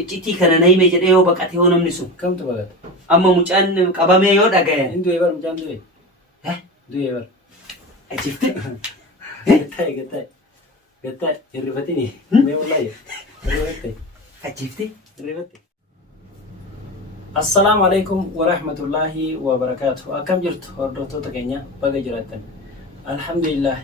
iccitii kana na hime jedhee yoo baqate yoo namni sun Kamtu baqate? amma mucaan qabamee yoo dhagayan Hindu ebar mucaan du'e. Du'e ebar. ajifte Gatta'e hirrifatini. Mee wallahi. Hirrifatte. ajifte Hirrifatte. Assalamu alaikum wa rahmatullahi wa barakatuh. Akkam jirtu hordoftoota keenya baga jiraattan. Alhamdulillah.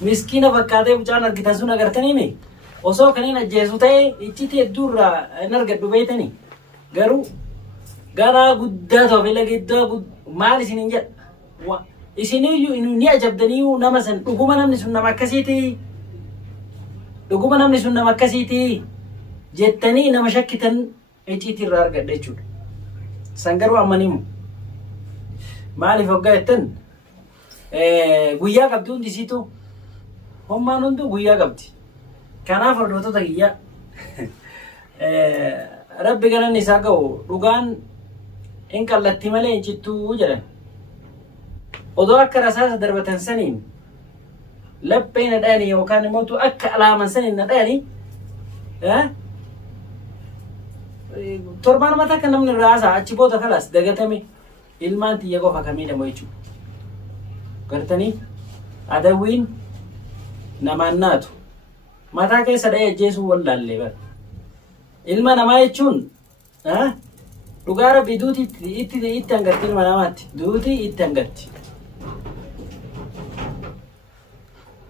Miskiina fakkaatee mucaan argitan sun agartanii mee? Osoo kaniin ajjeesu ta'e iccitii hedduurraa hin argadhu beeytanii. Garuu garaa guddaa ta'e lageeddaa maal isiniin jedha? Isiniyyuu ni ajabdanii nama san dhuguma namni sun nama akkasiiti. Dhuguma namni sun nama akkasiiti jettanii nama shakkitan iccitii irraa argadha jechuudha. San garuu ammaniimu. Maaliif hoggaa jettan? Guyyaa qabdi hundi isiitu hommaan hunduu guyyaa qabdi. Kanaaf hordoftoota kiyyaa rabbi galanni isaa ga'u dhugaan hin qallatti malee hin cittuu jedhan. Odoo akka rasaasa darbatan saniin laphee na dhayanii yookaan immoo akka alaaman saniin na dhayanii torbaan mataa akka namni raasaa achi booda kalas dagatame ilmaan xiyya qofa kan miidhamu jechuudha. Gartanii adawwiin namaan naatu mataa keessa dha'ee ajjeesuu wallaallee bara. Ilma namaa jechuun dhugaa rabbii duuti itti hangatti ilma namaatti duuti itti hangatti.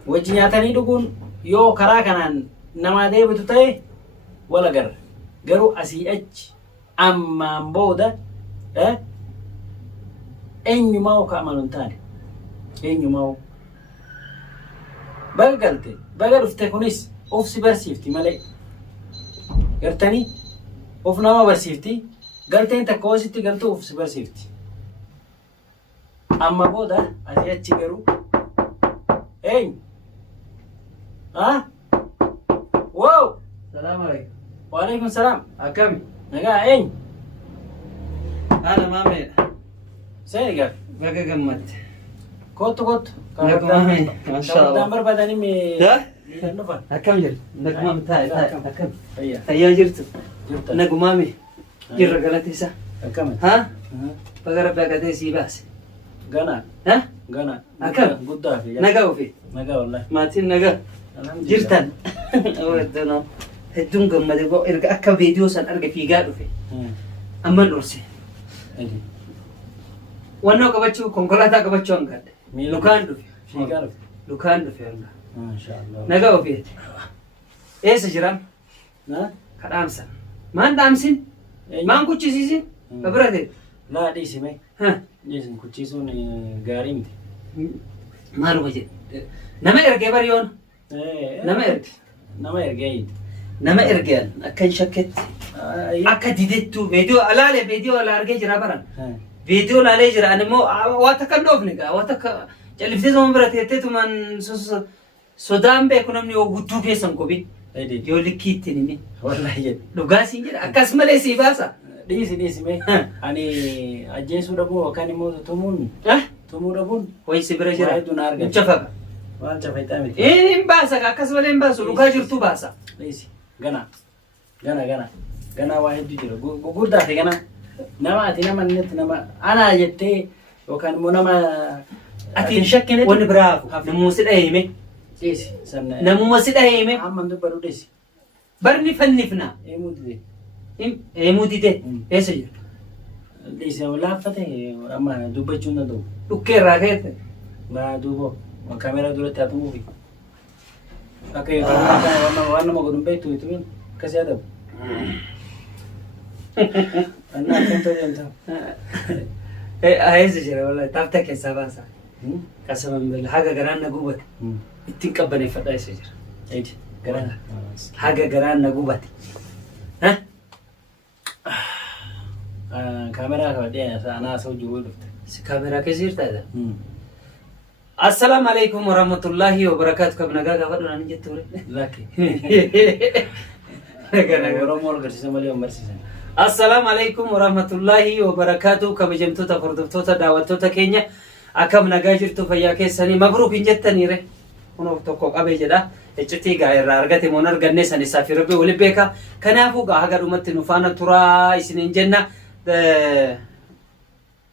Wajji nyaatanii dhuguun yoo karaa kanaan namaa deebitu ta'e wal agarra. Garuu asii achi ammaan booda eenyumaa oo ka'amanu hin taane. Eenyumaa baga galte baga dhufte kunis of si barsiifti malee gartanii of nama barsiifti galteen takka hoositti galtu of si barsiifti. Amma booda asii achi garuu eenyu wow salaamu alaikum waalaikum salaam akkami nagaa eenyu haala maameedha seeni gaaf baga gammatte kottu mashallah barbaadanii miidhan dhufan akkam jirtu nagumaami taa'e akkam fayyaa fayyaa jirtu jirtan nagumaami jirra galatiisa akkami baga rabbi akatee sii baase ganaa ganaa akkam guddaa fi nagaa ofii nagaa wallahi maatiin nagaa jirtan hedduun gammade erga akka viidiyoo san arge fiigaa dhufe amman dhorse wannoo qabachuu konkolaataa qabachuu hangadhe lukaan dhufe fiigaa dhufe lukaan dhufe hanga maashaallah nagaa ofiiti eessa jiran kadhaamsan maan dhaamsin maan kuchisiisin kabirate laa dhiisime dhiisin kuchisuun gaarii miti maaluma jedhe nama ergee bariyoon nama ergee nama ergean akkan shakketti akka didettuu viidiyoo alaale viidiyoo ala argee jira baran viidiyoo laalee jira animmoo waa takka hin dhoofne gaa waa takka calliftee sama bira teetteetumaan sodaan beeku namni yoo gudduu keessan qobin yoo likkii ittiin himi wallahi jedhe dhugaa siin jedha akkas malee sii baasa dhiisime ani ajjeesuu dhabuu yookaan immoo tumuu dhabuun waysi bira jira hedduu na argate chafaqa waan chafaitaa miti hin baasa akkas malee hin baasu dhugaa jirtuu baasa dhiisi ganaa waa hedduu jira gurguddaa fi ganaa nama ati nama inni nama anaa jettee yookaan immoo nama ati hin shakkine wanni biraa namuma si dhahime dhiisi namuma si dhahime amma dubbadhu dhiisi barni fannifna eemuu dide eemuu dide eessa jira dhiisi laaffate amma dubbachuun danda'u dhukkee irraa keessa naa duuboo kaameeraa duratti haa tumuufi akka waan nama godhun beektu itumin akkasii haa ta'u annaa akkam ta'u jedhamta eessa jira wallahi taafta keessaa baasa qasaman bala haga garaan na gubate ittiin qabbaneeffadhaa eessa jira eeti garaan haga garaan na gubate kaameeraa kabadhee anaa asoo jiru dhufte si kaameeraa keessa jirtaa السلام عليكم ورحمة الله وبركاته كم نجا كفر ناني جتوري لكن السلام عليكم ورحمة الله وبركاته كم جمتو تفردفتو تداوتو تكينيا أكم نجا جرتو فيا كيساني مبروك إن جتني ره هنو تكوك أبي جدا iccitii gaa irraa argate moo arganne san isaa fi rabbi wali beeka kanaafuu gaa haga dhumatti nu faana turaa isiniin jenna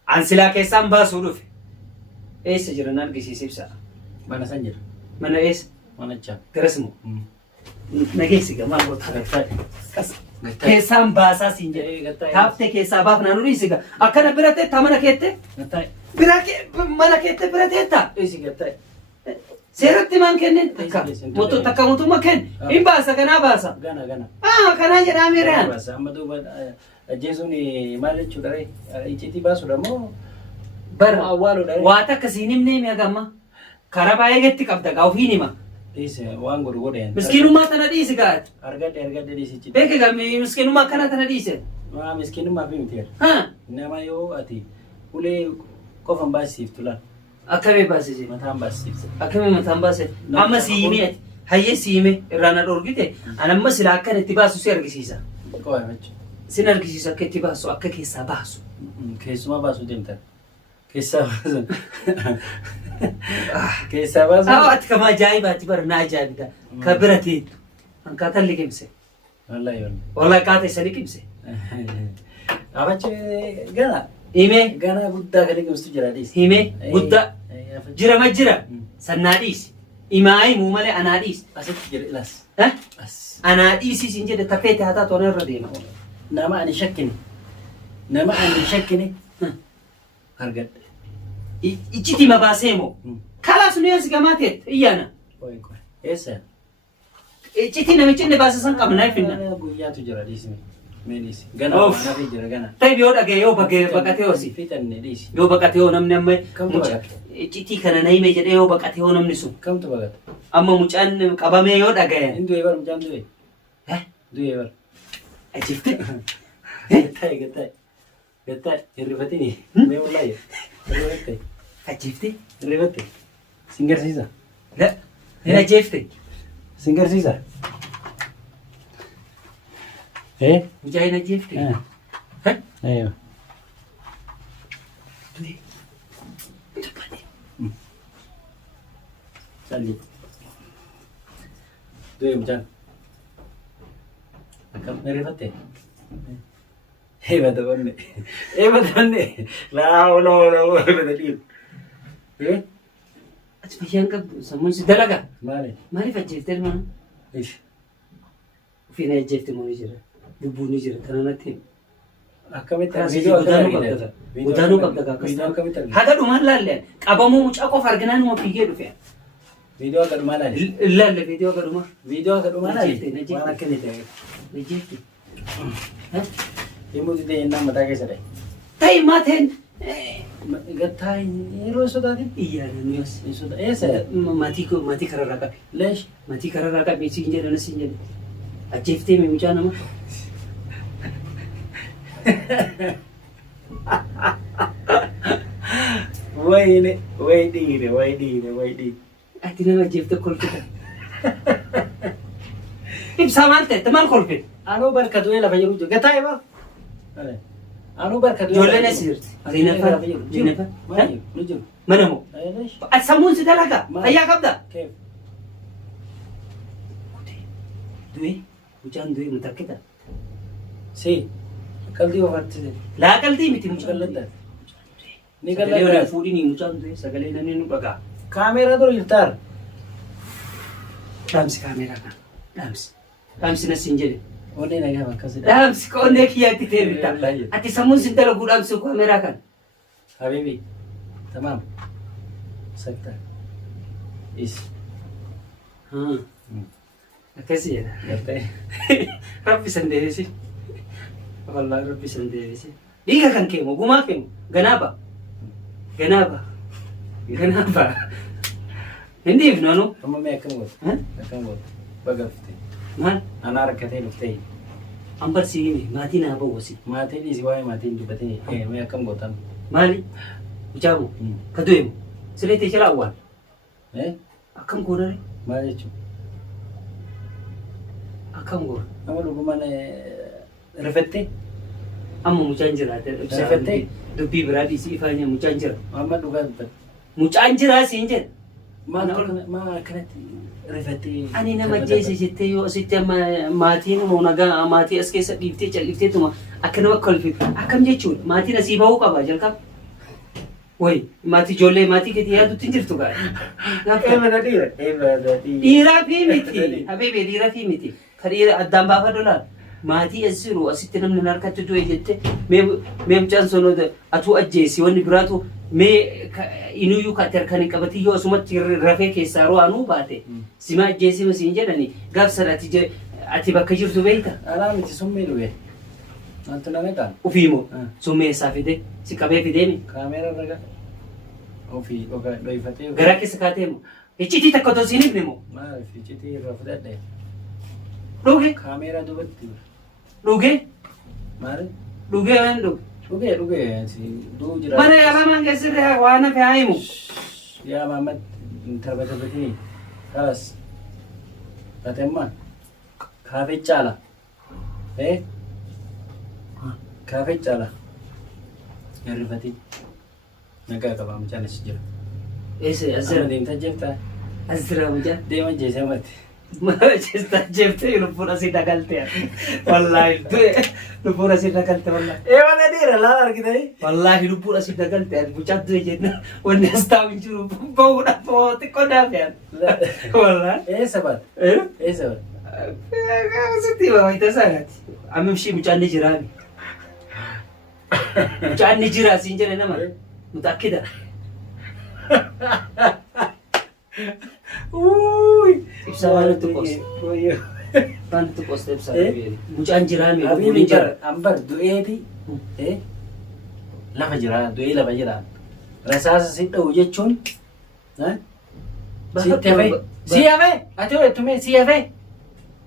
ansilaa keessaan baasuu dhufe eessa jiran argisiis ibsa Mana san jira. mana eessa Mana chaa. garasmoo nageessi gamaa goota keessaan baasaa siin jedhe taaftee keessaa baafnaa nu dhiisi gaa akkana bira teetta mana keette Gattai. mana keette bira teetta Isi gattai. seeratti maan kenneen takka mootummaa kenn hin baasa kanaa baasa Gana. kanaa jedhaa miiraan Basa amma duuba ajjeesuun maal jechuudha ree? Iccitii baasuudha moo bara awwaaluudha ree? waa takka siin himnee mi'a gamma karaa baay'eetti qabda gaa ofiin hima Dhiise waan godhu godheen. miskiinummaa tana dhiisi gaati Argadde dhiise iccitii. beeke gaa miskiinummaa akkana tana dhiise Waa miskiinummaa fi miti jira. ha Nama yoo ati ulee qofan baasisiiftu laal. akkamii baasise Mataan baasisiifte. akkamii mataan baase amma siimee ati hayyee siimee irraa na dhorgite anamma silaa akkan itti baasu si argisiisa Qofa jechuudha. sin argisiisa akka itti baasu akka keessaa baasu Keessumaa baasuu deemtan. Keessaa baasu. Keessaa baasu. ati kama ajaa'ibaati bara na ajaa'ibda ka bira teettu hankaataan liqimse Wallahi wallahi. wallahi kaata isa liqimse Afachi gana. himee Gana guddaa kan liqimsitu jira dhiise. himee guddaa jira ma jira sannaa dhiisi himaa himuu malee anaa dhiisi Asitti jira ilaas. As. anaa dhiisi sin jedhe tapeete haa taatu irra deema Nama ani shakkine. Nama ani shakkine. Argadde. icciti ma baasee moo kalaas nu eessi gamaa teet iyyaana Qoy. Eessa? icciti namichi inni baase san qabnaa finna Guyyaatu jira dhiisni. Mee dhiisi. Gana Of. mana fi jira gana. ta'e yoo dhagee yoo baqatee hoosi Fixanne dhiisi. yoo baqatee yoo namni amma Kamtu baqate? iccitii kana na hime jedhee yoo baqatee yoo namni sun Kamtu baqate? amma mucaan qabamee yoo dhagayan Hin du'e bar mucaan du'e. Du'e bar. ajifte Gattai. Hirrifatini. Mee wallahi. Hirrifatte. ajifte Hirrifatte. Singarsiisa. la hin ajifte Singarsiisa. mucaa hin ajifte Ayyo. Salli. Du'e mucaan. Akkam hirrifatte. Hebat banne. Hebat banne. Laa wala dhiiru. ati fayyaan qabdu sammuun si dalaga Maali? maaliif ajjeeftee ilmaan Ish. ofiin ajjeefte moo ni jira lubbuun ni jira kana natti Akkamitti Kaasii viidiyoo godaanuu akkamii qabda. argina? Godaanuu qabda gaa Viidiyoo akkamitti argina? haga dhumaan laalleen qabamuu mucaa qofa arginaan numa fiigee dhufe Viidiyoo akka dhumaa laali. laalle viidiyoo gadhuma Viidiyoo akka dhumaa laali. Najjeetti. Waan akkamii ta'e. ajjeefte Himuu didee yennaan mataa keessa dhaye. ta'e maateen Gattaa yeroo sodaatin. iyyaananii os Hin sodaa. Eessa? maatii kararraa qabe Leesh. maatii kararraa qabe siin jedhana siin jedhe ajjeeftee mi mucaa nama Wayne. Way dhiire. ati nama ajjeefte kolfita ibsaa maal ta'e maal kolfite Anuu barka du'ee lafa jiru jiru. Gattaa eebaa. Anuu barka du'ee. ijoolleen as jirti Ziinaffaa Ziinaffaa Maali? Nu jiru. mana moo Leesh. ati sammuun si dalaga Maal? fayyaa qabda Keef. du'e mucaan du'e mutakkita Si. Qalbii ofaatti. laa qalbii miti mucaan Qalladda. du'e Ni sagalee waliin qalladda. fuudhini mucaan du'e sagalee namni nu dhagaa Kaameeraa dura jirtaar. dhaamsi kaameeraa kana dhaamsi na siin jedhe Onnee nagaa akkasidha. dhaamsi qonnee kiyyaatti deebita ati sammuun sin dalaguu dhaamsi kaameeraa kana Habibi. Tamam. Sakta. Is. akkasi jedha Gartee. rabbi san deebisi wallahi rabbi san deebisi dhiiga kan keemu gumaa keemu ganaaba hindi ifnanu Amma mee akkam goote? Akkam goote? Baga dhuftee. maal Anaa rakkatee dhuftee. an barsiini maatii naa bawwasi Maatiin dhiisii waa'ee maatiin dubbatee mee akkam gootan? maali mucaamu ka du'emu sileetee jala awwaal Eh? akkam goonare Maal jechuun? akkam goona Nama dhugumaan rifettee? amma mucaan jiraate Rifattee? dubbii biraa dhiisii ifaa mucaan jira Amma dhugaa dubbatte. mucaan jiraa siin jedha ما كانت رفتي أنا نما جيسي جتي وستة ماتين ونجا ماتي أسكي سقيفتي جلفتي توما أكنوا كل في أكم جيتشون ماتي نسيبه هو كبا جلكم وي ماتي جولة ماتي كتير هذا تنجر تبغى إيه بدأتي إيه بدأتي ديرا في متي حبيبي ديرا في متي خير أدم بابا دولار ماتي أزرو أستنا من نارك تدوي جت ميم جانسونو ده أتو أجيسي وني براتو مي إنو يو كاتر كاني كبتي يو سمت رفيق كيسارو أنو باتي سما أجيسي مسينجر أني قاب سر أتي بكجير تبيتا أنا متي سمي لوي أنت نامك وفيمو سمي سافيدة سكابي في دمي كاميرا رجع وفي وكا دويفتي غراكي سكاتيمو إيشتي تكتو سيني بنيمو ما في شيء رفضت ده روجي كاميرا دوبتي روجي مال روجي وين روجي روجي سي دو جرا mana ya lama nggak sih deh wana fahaimu يا محمد تربتني خلاص فتما كافي تشالا ايه كافي تشالا يا رفتي نكا كبام تشالا سجل إيش أزرا أزرا ديم تجفتا أزرا مجا ديم جيسمت ما جست جبت يلبون أسي دخلت والله يلبون أسي دخلت والله ايه وانا دير لا اركدي والله يلبون أسي دخلت بجد جدا والناس تاوين شنو بونا بوت كنا فين والله ايه سبت إيه ايه سبت ستي ما يتساعد أمم شيء مجاني جرامي مجاني جراسي إنجيل أنا ما متأكدة اوي إبسا تقص كان تقص إبسا مجان جرامي حبيبي جر أمبر دوئتي إيه لا فجرا دوئي لا فجرا رساس ستة وجتشون ها ستة في سيافة أتوه تمي سيافة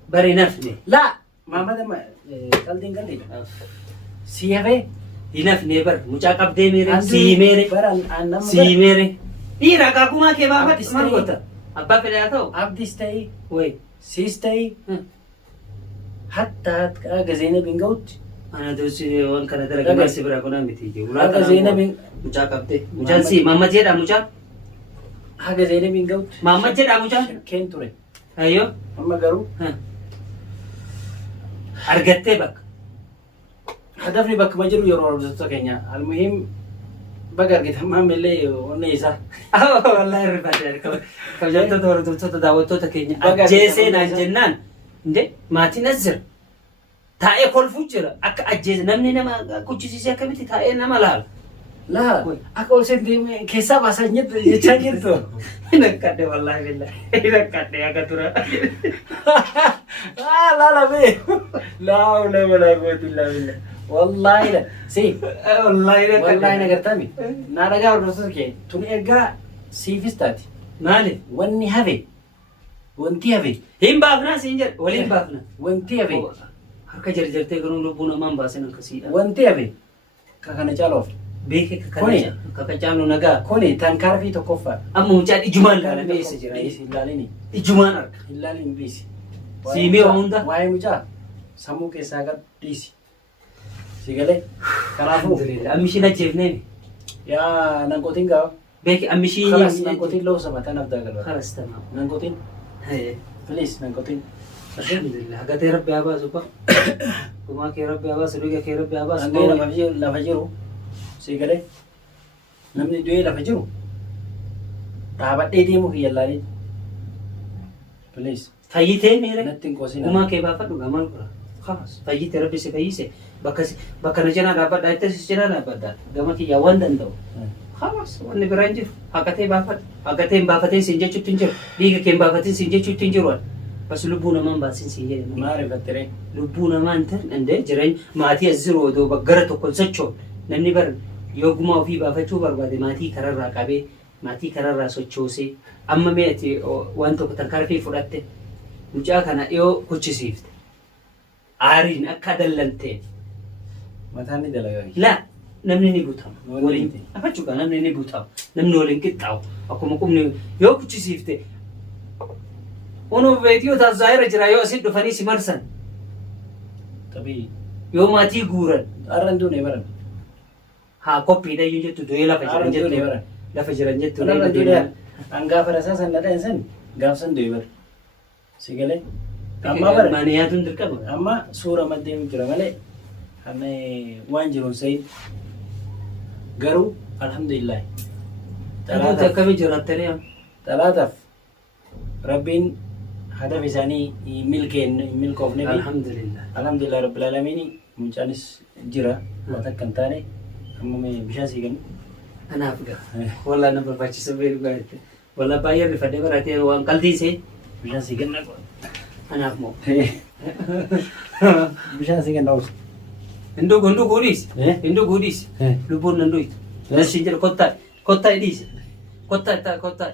بري نفني لا ما ماذا ما كالدين سيافة ينفني بر مجاكب دي ميري سي ميري برا أنا سي ميري إيه ركاكو ما كيبا ما قلت أبا في الأتو عبدي ستاي وي سيستاي حتى أجازينا بنجوت أنا دوسي وان كنا درك ما سبرا كنا متيجي ولا أجازينا بن مجاكب دي مجال سي ماما جيدا مجاك أجازينا بنجوت ماما جيدا مجاك كين توري أيوه أما قالوا أرجعتي بك هدفني بك مجرو يروح بزوجته كينيا المهم بقى قلت ما ملي ونيسا والله رفعت كم جبت دور دوتو داوتو تكينيا جيسي نانجنان إنده ما تنزل تاي كل فوجرا أك أجيز نمني نما كوتشي سيا كميتي تاي نما لال لا أكو سنتي كيسا باسنيت يچانيت تو نكده والله بالله نكده يا كتورا لا لا بي لا ولا قوة إلا بالله والله لا سي والله نقرتامي نارجع ورسوكي توني إرجع سيفستاتي مالي وني هذي وانتي هذي هم بافنا سينجر ولين بافنا وانتي هذي harka jarjarte garuu lubbuun namaan baasan akkasiidha. Wanti hafe kakana caaloof beeke kaka caalu nagaa. Kuni tankaarfii tokkoffaa. Amma mucaan ijumaan laalamee isa jira. Ilaalini. Ijumaan arga. Ilaalini dhiisi. Siimee hunda. Waa'ee mucaa sammuu keessaa gad dhiisi. Si galee kanaafuu. Ammishiin ajjeefnee. Yaa nanqotiin gaafa. Beeke ammishiin. Kalas nanqotiin loosa mataa naftaa galba. Kalas tamaa. Nanqotiin. Please nanqotiin. Alhamdulillah. Hagatee rabbi abaa supa. Kumaa kee rabbi abaa suluga kee rabbi abaa supa. Angee lafa jiru. Si galee. Namni du'ee lafa jiru. Dhaabadhee deemuu fi yallaalii. Please. Fayyitee miire. Natti hin qoosina. Kumaa kee baafadhu gamal qura. Kaas fayyite rabbi si fayyise. Bakka na jala dhaabbadhaa itti si jala dhaabbadhaa. Gama kiyyaa waan danda'u. Kaas wanni biraan jiru. Hagatee baafadhu. Hagatee hin baafateen siin jechuutti hin jiru. Dhiiga kee hin baafateen siin jechuutti hin jiru. Bas lubbuu namaan baasin siin jedhe. Maali fattiree? Lubbuu namaan ta'an danda'e jireenya maatii as jiru odoo gara tokkoon socho'u namni bar yoo gumaa ofii baafachuu barbaade maatii kararraa qabee maatii kararraa sochoosee amma meeti waan tokko tankaarfii fudhatte mucaa kana dhiyoo kuchisiifte aariin akka dallantee Mataan ni dalagaa. laa namni ni butama Waliin waliin afachuudha namni ni butama namni waliin qixxaawu akkuma qubni yoo kuchisiifte Unuuf beekiyoo taasisaa jira yoo asin dhufanii si marsan Tabii. yoo maatii guuran Arran duunee baran. haa qophiidha iyyuu jettu du'ee lafa jiran jettu lafa jiran jettu Angga perasa sana ada sen. Gafsan dewer. Sigale. Amma bar. Maniyatun dirqama. Amma sura maddee jira malee. Anne waan jiruun sa'i. Garuu alhamdulillah. Talaata akkami jiraattanii amma? Talaataaf Rabbiin hadaf isaanii milkoofne. Alhamdulillah. Alhamdulillah rabbil alamin mucaanis jira. Waan akka hin taane amma bishaan sii kennu. Anaaf gaa. Walaa na barbaachisa beeku gaariitti. Walaa baay'ee rifadhee baratee waan qaldiisee Bishaan sii kenna. anaaf moo. Bishaan sii kenna. Hinduu godhiis. Eh? Hinduu godhiis. Lubbuun nan du'itu. Nasi jira kottaa dhiise. Kottaa